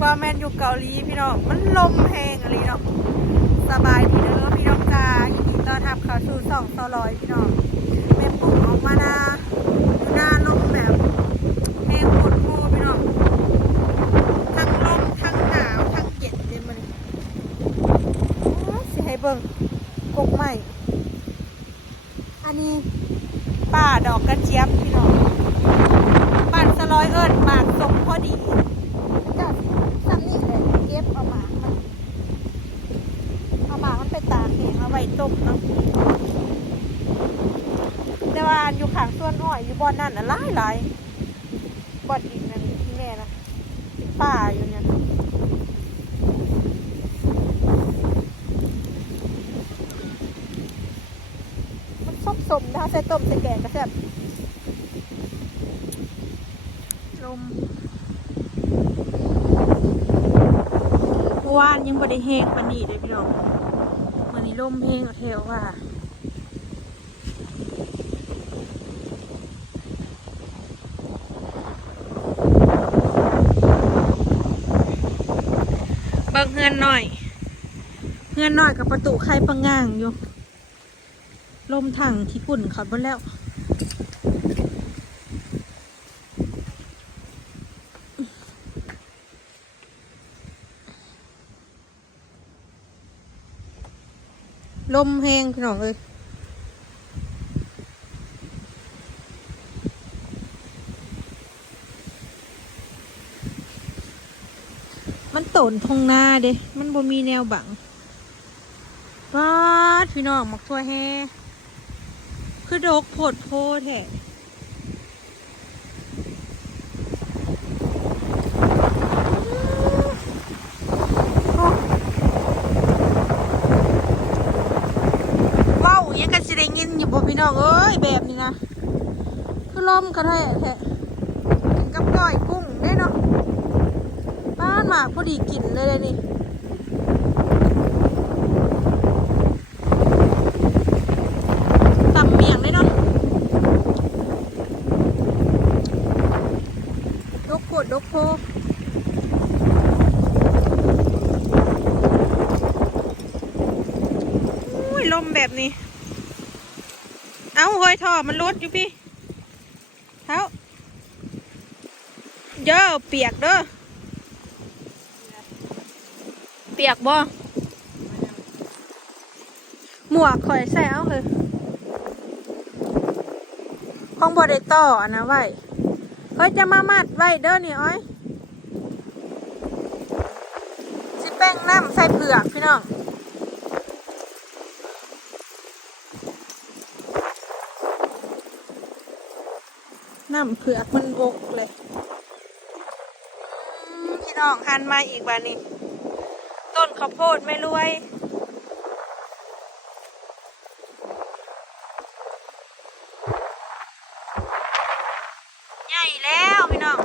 กว่าแมนอยู่เกาหลีพี่น้อง มันลมแห้งอะไรเนาะ สบายดีเด้อพี่น้องจ้ายินดีต้อนรับเข้าสู่สองต่อร้อยพี่น้องแม่ปุ๊กออกมาหน้าหน้าลมแบบแห้งปวดโมพี่น้อง ทั้งลมทั้งหนาวทั้งเย็นเลยมันโอ้ยสิให้เบิ่งกกใหม่ อันนี้ป่าดอกกระเจี๊ยบพี่น้องบ้านสลอยเอิญหมากสมพอดี จับซ้ำนี่เลยเก็บเอาหมากมันเอาหมากมันไปตากแห้งเอาไว้ต้มเนาะแต่ว่าอยู่ข้างส่วนอ้อยอยู่บ่อนนั่นน่ะหลายหลายบ่อนดินนั่นที่แม่นะป่าอยู่เนี่ยมันส้มสมนะคะใส่ต้มใส่แกงก็แซ่บลมเมื่อวาน ยังบ่ได้แห้งปานนี้เลยพี่น้องวันนี้ลมแห้งเอาแถวว่าเบิ่งเฮือนหน่อยเฮือนหน่อยกับประตูไข่ปังง่างอยู่ ลมถังที่ปุ่นเขาบนแล้ว ลมแห้งพี่น้องเลยมันโตนทงหน้าเด้ มันบ่มีแนวบังว้าดพี่น้องมักทั่วแฮคือดกโผดโพแท้โอ้ว้าวยังกันสิได้ยินอยู่บ่พี่น้องเอ้ยแบบนี้นะ คือ ลมกระแทกแท้กินกับก้อยกุ้งได้เนาะบ้านหมากพอดีกินเลยเลยนี่ตำเมียงได้เนาะดกโพดดกโพลมแบบนี้ เอาหอยทอมันลดอยู่พี่เท้า เยอะเปียกเด้อเปียกบ่หมวกข่อยใส่เอาเถอะของบอได้ต่อนะไว้เฮ้ยจะมามัดไว้เด้อนี่อ้อยสิแป้งน้ำใส่เผือกพี่น้องน้ำเผือกมันบกเลย พี่น้องหันมาอีกบานี้ ต้นข้าวโพดไม่รวย ใหญ่แล้วพี่น้อง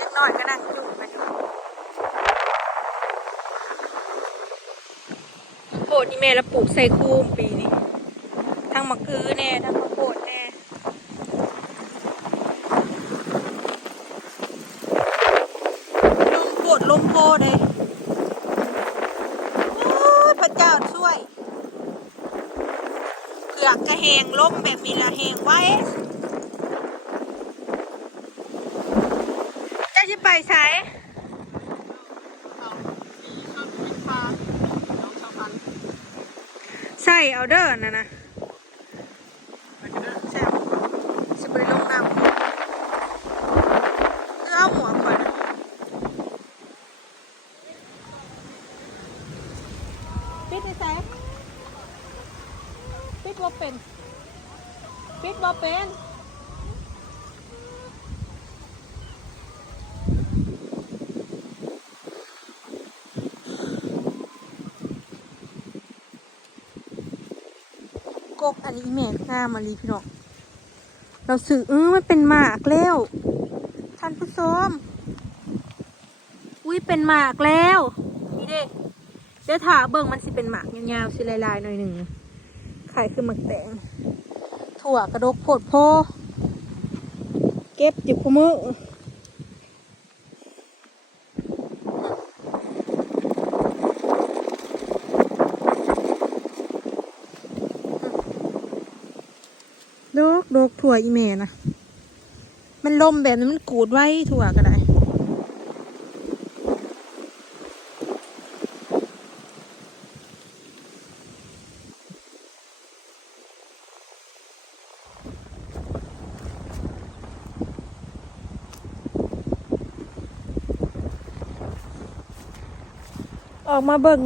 จักหน่อยก็นั่งจุ่มไปอยู่ โพดนี่แม่ละปลูกใส่คูมปีนี้ทั้งมะกือแน่ทั้งข้าวโพดแน่ลมโพดลมโพดเลยพระเจ้าช่วยเกือกกระแหงลมแบบนี้ละแหงไว้จะไปใช้ใส่ เอาเด้อนะนะใช่สิบริลงน้ำเอาหัวก่อนปิดในใส่ปิดว่าเป็นปิดว่าเป็น นนี้แม่งามมาลีพี่น้องเราสื่อเออมันเป็นหมากแล้ว ท่านผู้ชมอุ้ยเป็นหมากแล้วนี่เด้เดี๋ยวถาเบิ่งมันสิเป็นหมากยาวๆสิลายๆหน่อยหนึ่งไข่คือหมักแตงถั่วกระดกโพดโพ เก็บอยู่คุมือดกดก ถั่วอีเมนะ มันลมแบบนี้มันกูดไว้ถั่วก็ได้ออกมาเบิ่ง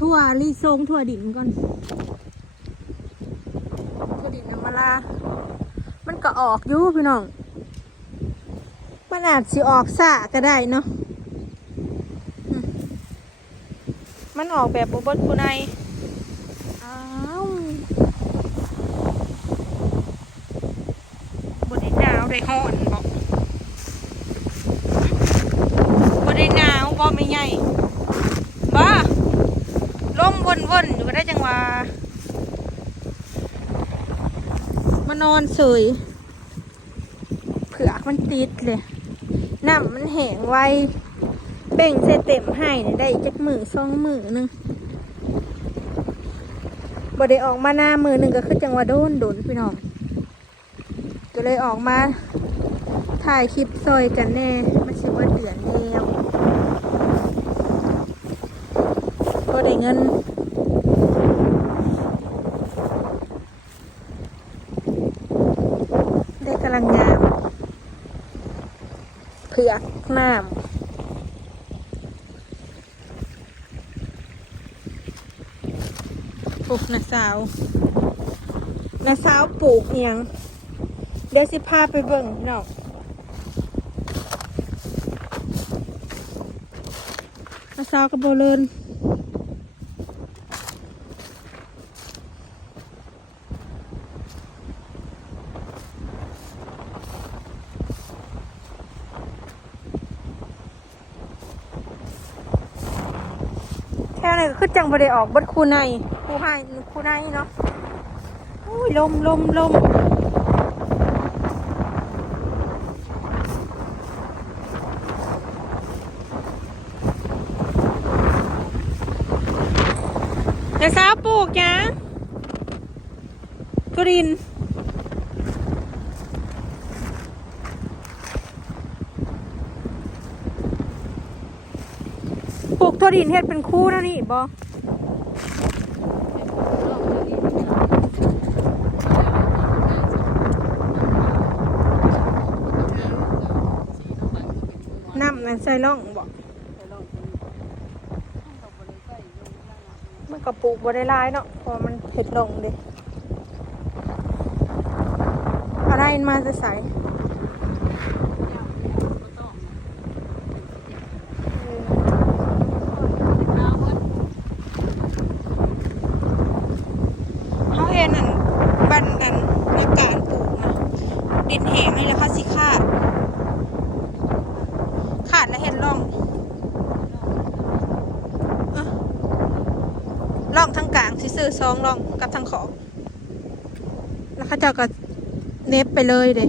ถั่วลีทรงถั่วดินก่อน ถั่วดินน้ำมาลา มันก็ ออกอยู่พี่น้อง มันอาจสิออกสะก็ได้เนาะอืมมันออกแบบบบดกูในอ้าวบดได้หนาวได้ฮ้อนบอกบดได้หนาวบ่ไม่ใหญ่บ้าลมวนๆอยู่ก็ได้จังหวะมานอนเสยเผือก มันติดเลยน้ำมันแห้งไวเบ่งใส่เต็มให้ได้จักมือสองมือหนึงบ่ได้ออกมาหน้ามือหนึ่งก็คือจังหวะโดนโดนพี่น้องก็เลยออกมา ถ่ายคลิปซอยกันแน่มาชิว่าเดือนแล้วก็ได้เงิน ได้กำลังงาม เผือกน้ำปลูกนะสาวนะสาวปลูกอิหยังเดี๋ยวสิพาไปเบิ่งพี่น้องนะสาวกับโบเลินแคือจังบ่ได้ออกบดคูในคูให้คูในเนาะอุ้ยลมลมลมเดี๋ยวสาวปลูกยังกริน ปลูกทุรินเฮ็ดเป็นคู่นะนี่บอน้ำนั่นใส่ล่องบอกมันก็ปลูกบ่ได้ลายเนาะพอมันเห็ดลงเดิอะไรมาจะใส่เขาเห็นอันบันอันในการปลูกนะดินแห้งนี่แหล้วเขาสิขาด ขาดแล้วเห็นร่องอะร่องทั้งกลางสิซื้ อซองรองกับทั้งขอบแล้วเขาเจ้าก็เน็บไปเลยเด้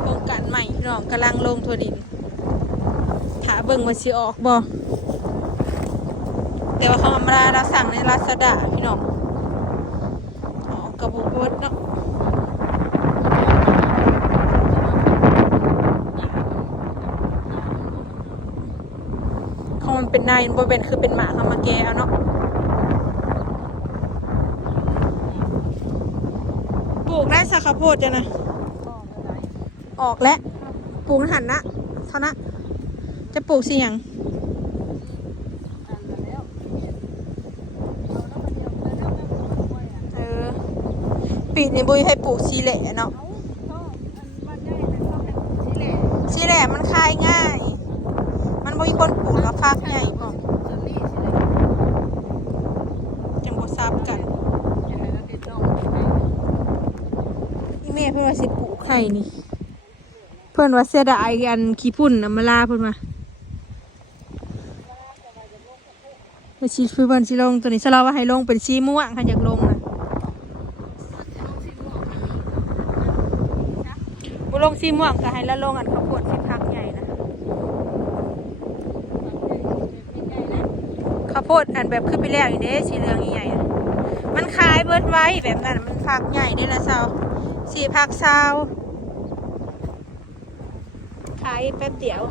โครงการใหม่พี่น้องกำลังลงทัวดินถาเบิ่งว่าสิออกบ่แต่ว่าเขาอำลาเราสั่งในลาซาด้าพี่น้องอ๋อกระบุกเวิร์ดเนาะ เขามันเป็นนายบเป็นคือเป็นหมาเขามาแกเอาเนาะปลูกได้สักข้าวโพดจ้ะนะออกแล้วปลูกหันนะเท่านะจะปลูกสิหยังเออปีนี้บุยให้ปลูกซีแหล่เนาะซีแหล่มันคายง่าย มันบ่มีคนปลูกกับฟัก ใหญ่บ่จังบ่ซับกันอีเมย์เพิ่นว่าสิปลูกไข่นี่ เพื่อนว่าเสียดายอันขี้พุ่นน่ะมาลาเพื่อนมาไปชีฟื้นบอลชีลงตัวนี้สลาว่าให้ลงเป็นชีม่วงค่ะอยากลงนะบุลงชีม่วงก็ให้ละลงอันข้าวโพดสิพักใหญ่นะข้าวโพดอันแบบขึ้นไปแล้วอยู่เด้สีเหลืองใหญ่ๆมันคล้ายเบิดไว้แบบนั้นมันผักใหญ่ด้ละเซาสีผักเซาขายแป๊บเดียว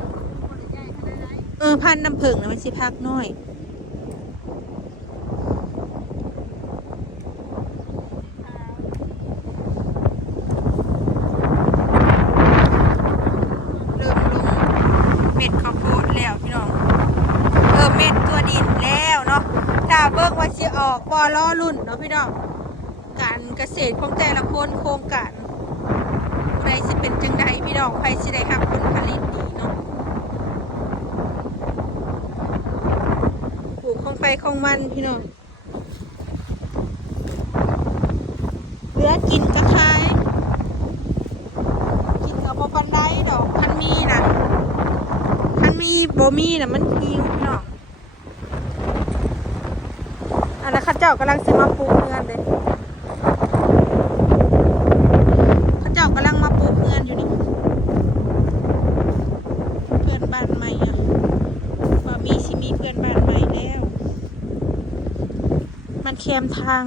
เออพันน้ำผึ้งนะมันสีผักน้อย เริ่มลงเม็ดข้าวโพดแล้วพี่น้อง เออเม็ดตัวดินแล้วเนาะ ถ้าเบิ่งว่าสิ ออกบอล้อรุ่นเนาะพี่น้องการเกษตรของแต่ละคนโครงการใครสิเป็นจังใดพี่น้องใครสิได้รับผลผลิตดีเนาะปลูกของไปของมันพี่น้องเหลือกินกระคายกินกับบ่ปันไดดอกคันมีนะคันมีบ่มีนะมันหิวพี่น้องอันนั้นเข้าเจ้ากำลังสิมาปลูกเงินเลยเขาเจ้ากำลังมาปลูกเงินอยู่นี่เพื่อนบ้านใหม่อะว่ามีสิมีเพื่อนบ้านใหม่แล้ว มันแคมทาง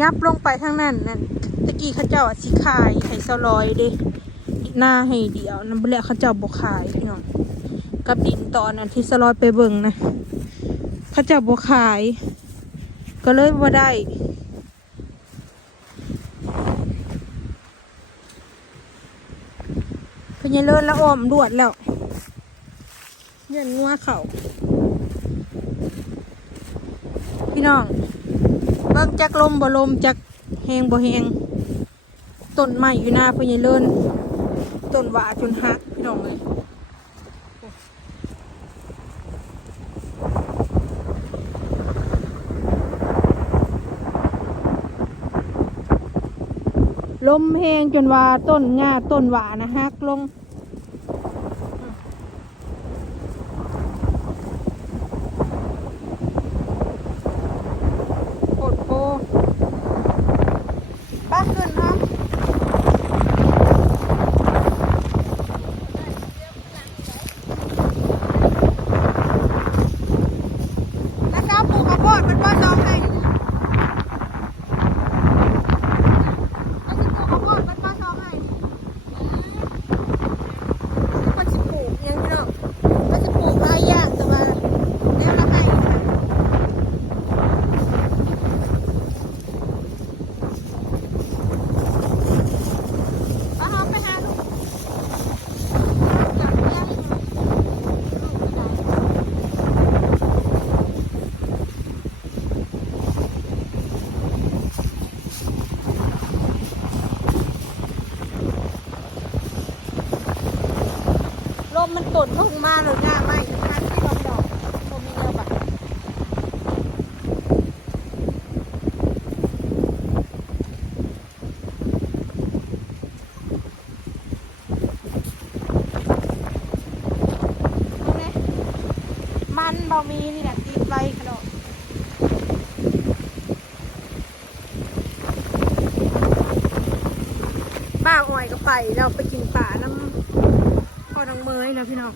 ยับลงไปทางนั้นนั่นตะกี้เขาเจ้าอะสิขายให้เซาลอยเด้หน้าให้เดียวนั่นบ่แล้วเขาเจ้าบ่ขายพี่น้อง กับดินตอนนั้นที่เซาลอยไปเบิ่งนะเขาเจ้าบ่ขาย ก็เลยว่าได้ พญาเลิศละออมดวดแล้วเงินงัวเขาพี่น้องเบิ่งจักลมบ่ลมจักแหงบ่แหงต้นไม้อยู่หน้าพญาเลิศต้นหว่าจนหักพี่น้องเลย มแห้งจนว่าต้นงาต้นหวานะฮักลงโคตรโพป้าขึ้นเนาะแล้วก็ปลูกข้าวโพดมันป้าจองให้ เอาสิปลูกข้าวโพดมันป้าชอบให้มันสิปลูกอิหยังพี่น้องมันสิปลูกหลายอย่างแต่ว่าแล้วละให้ป้าหอมไปหาลูกอยากเลี้ยงลูกไปไหนลมมัน ตดลงมาเลยง่าไหมทันที่ลมดอกลมมีเงาแบบเอาไหมมันบะมีนี่แหละติดไว้ขนมป้าอ้อยก็ไป เราไปกินป่า น้องเมยแล้วพี่น้อง